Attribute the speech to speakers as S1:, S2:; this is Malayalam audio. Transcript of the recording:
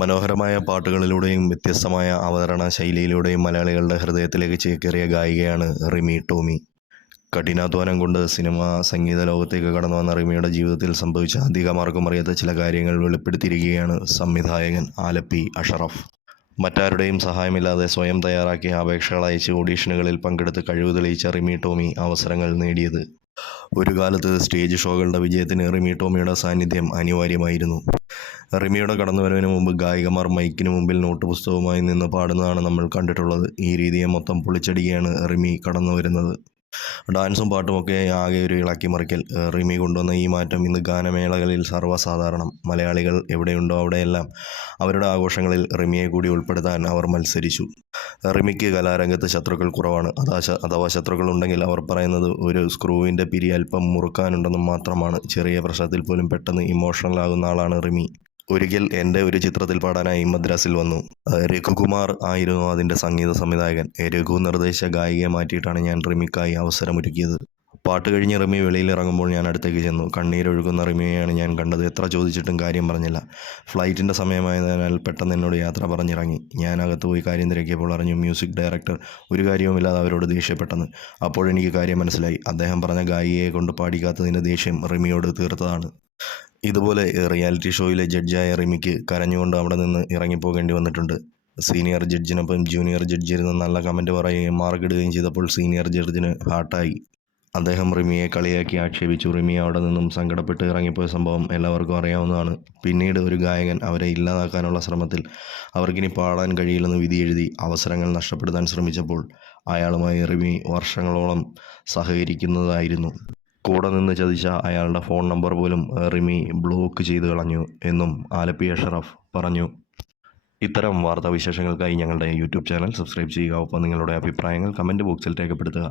S1: മനോഹരമായ പാട്ടുകളിലൂടെയും വ്യത്യസ്തമായ അവതരണ ശൈലിയിലൂടെയും മലയാളികളുടെ ഹൃദയത്തിലേക്ക് ചേക്കേറിയ ഗായികയാണ് റിമി ടോമി. കഠിനാധ്വാനം കൊണ്ട് സിനിമ സംഗീത ലോകത്തേക്ക് കടന്നു വന്ന റിമിയുടെ ജീവിതത്തിൽ സംഭവിച്ച അധികമാർക്കും അറിയാത്ത ചില കാര്യങ്ങൾ വെളിപ്പെടുത്തിയിരിക്കുകയാണ് സംവിധായകൻ ആലപ്പി അഷറഫ്. മറ്റാരുടെയും സഹായമില്ലാതെ സ്വയം തയ്യാറാക്കിയ അപേക്ഷകൾ അയച്ച് ഓഡീഷനുകളിൽ പങ്കെടുത്ത് കഴിവ് തെളിയിച്ച റിമി ടോമി അവസരങ്ങൾ നേടിയത്. ഒരു കാലത്ത് സ്റ്റേജ് ഷോകളുടെ വിജയത്തിന് റിമി ടോമിയുടെ സാന്നിധ്യം അനിവാര്യമായിരുന്നു. റിമിയുടെ കടന്നുവരവിന് മുമ്പ് ഗായികമാർ മൈക്കിന് മുമ്പിൽ നോട്ട് പുസ്തകവുമായി നിന്ന് പാടുന്നതാണ് നമ്മൾ കണ്ടിട്ടുള്ളത്. ഈ രീതിയെ മൊത്തം പൊളിച്ചടിക്കുകയാണ് റിമി കടന്നു വരുന്നത് ഡാൻസും പാട്ടുമൊക്കെ ആകെ ഒരു ഇളക്കി മറിക്കൽ. റിമി കൊണ്ടുവന്ന ഈ മാറ്റം ഇന്ന് ഗാനമേളകളിൽ സർവസാധാരണം. മലയാളികൾ എവിടെയുണ്ടോ അവിടെയെല്ലാം അവരുടെ ആഘോഷങ്ങളിൽ റിമിയെ കൂടി ഉൾപ്പെടുത്താൻ അവർ മത്സരിച്ചു. റിമിക്ക് കലാരംഗത്ത് ശത്രുക്കൾ കുറവാണ്. അതാ അഥവാ ശത്രുക്കൾ ഉണ്ടെങ്കിൽ അവർ പറയുന്നത് ഒരു സ്ക്രൂവിന്റെ പിരി അല്പം മുറുക്കാനുണ്ടെന്നും മാത്രമാണ്. ചെറിയ പ്രശ്നത്തിൽ പോലും പെട്ടെന്ന് ഇമോഷണൽ ആകുന്ന ആളാണ് റിമി. ഒരിക്കൽ എന്റെ ഒരു ചിത്രത്തിൽ പാടാനായി മദ്രാസിൽ വന്നു. രഘുകുമാർ ആയിരുന്നു അതിന്റെ സംഗീത സംവിധായകൻ. രഘു നിർദ്ദേശ ഗായികയെ മാറ്റിയിട്ടാണ് ഞാൻ റിമിക്കായി അവസരമൊരുക്കിയത്. പാട്ട് കഴിഞ്ഞ് റിമി വെളിയിൽ ഇറങ്ങുമ്പോൾ ഞാൻ അടുത്തേക്ക് ചെന്നു. കണ്ണീരൊഴുകുന്ന റിമിയെയാണ് ഞാൻ കണ്ടത്. എത്ര ചോദിച്ചിട്ടും കാര്യം പറഞ്ഞില്ല. ഫ്ലൈറ്റിന്റെ സമയമായതിനാൽ പെട്ടെന്ന് എന്നോട് യാത്ര പറഞ്ഞിറങ്ങി. ഞാൻ അകത്ത് പോയി കാര്യം തിരക്കിയപ്പോൾ അറിഞ്ഞു മ്യൂസിക് ഡയറക്ടർ ഒരു കാര്യവുമില്ലാതെ അവരോട് ദേഷ്യപ്പെട്ടെന്ന്. അപ്പോഴെനിക്ക് കാര്യം മനസ്സിലായി. അദ്ദേഹം പറഞ്ഞ ഗായികയെ കൊണ്ട് പാടിക്കാത്തതിന്റെ ദേഷ്യം റിമിയോട് തീർത്തതാണ്. ഇതുപോലെ റിയാലിറ്റി ഷോയിലെ ജഡ്ജായ റിമിക്ക് കരഞ്ഞുകൊണ്ട് അവിടെ നിന്ന് ഇറങ്ങിപ്പോകേണ്ടി വന്നിട്ടുണ്ട്. സീനിയർ ജഡ്ജിനൊപ്പം ജൂനിയർ ജഡ്ജി ഇരുന്ന് നല്ല കമന്റ് പറയുകയും മാർക്കിടുകയും ചെയ്തപ്പോൾ സീനിയർ ജഡ്ജിന് ഹാർട്ടായി. അദ്ദേഹം റിമിയെ കളിയാക്കി ആക്ഷേപിച്ചു. റിമി അവിടെ നിന്നും സങ്കടപ്പെട്ട് ഇറങ്ങിപ്പോയ സംഭവം എല്ലാവർക്കും അറിയാവുന്നതാണ്. പിന്നീട് ഒരു ഗായകൻ അവരെ ഇല്ലാതാക്കാനുള്ള ശ്രമത്തിൽ അവർക്കിനി പാടാൻ കഴിയില്ലെന്ന് വിധി എഴുതി അവസരങ്ങൾ നഷ്ടപ്പെടുത്താൻ ശ്രമിച്ചപ്പോൾ അയാളുമായി റിമി വർഷങ്ങളോളം സഹകരിക്കുന്നതായിരുന്നു. കൂടെ നിന്ന് ചതിച്ച അയാളുടെ ഫോൺ നമ്പർ പോലും റിമി ബ്ലോക്ക് ചെയ്ത് കളഞ്ഞു എന്നും ആലപ്പി അഷറഫ് പറഞ്ഞു. ഇത്തരം വാർത്താവിശേഷങ്ങൾക്കായി ഞങ്ങളുടെ യൂട്യൂബ് ചാനൽ സബ്സ്ക്രൈബ് ചെയ്യുക. ഒപ്പം നിങ്ങളുടെ അഭിപ്രായങ്ങൾ കമന്റ് ബോക്സിൽ രേഖപ്പെടുത്തുക.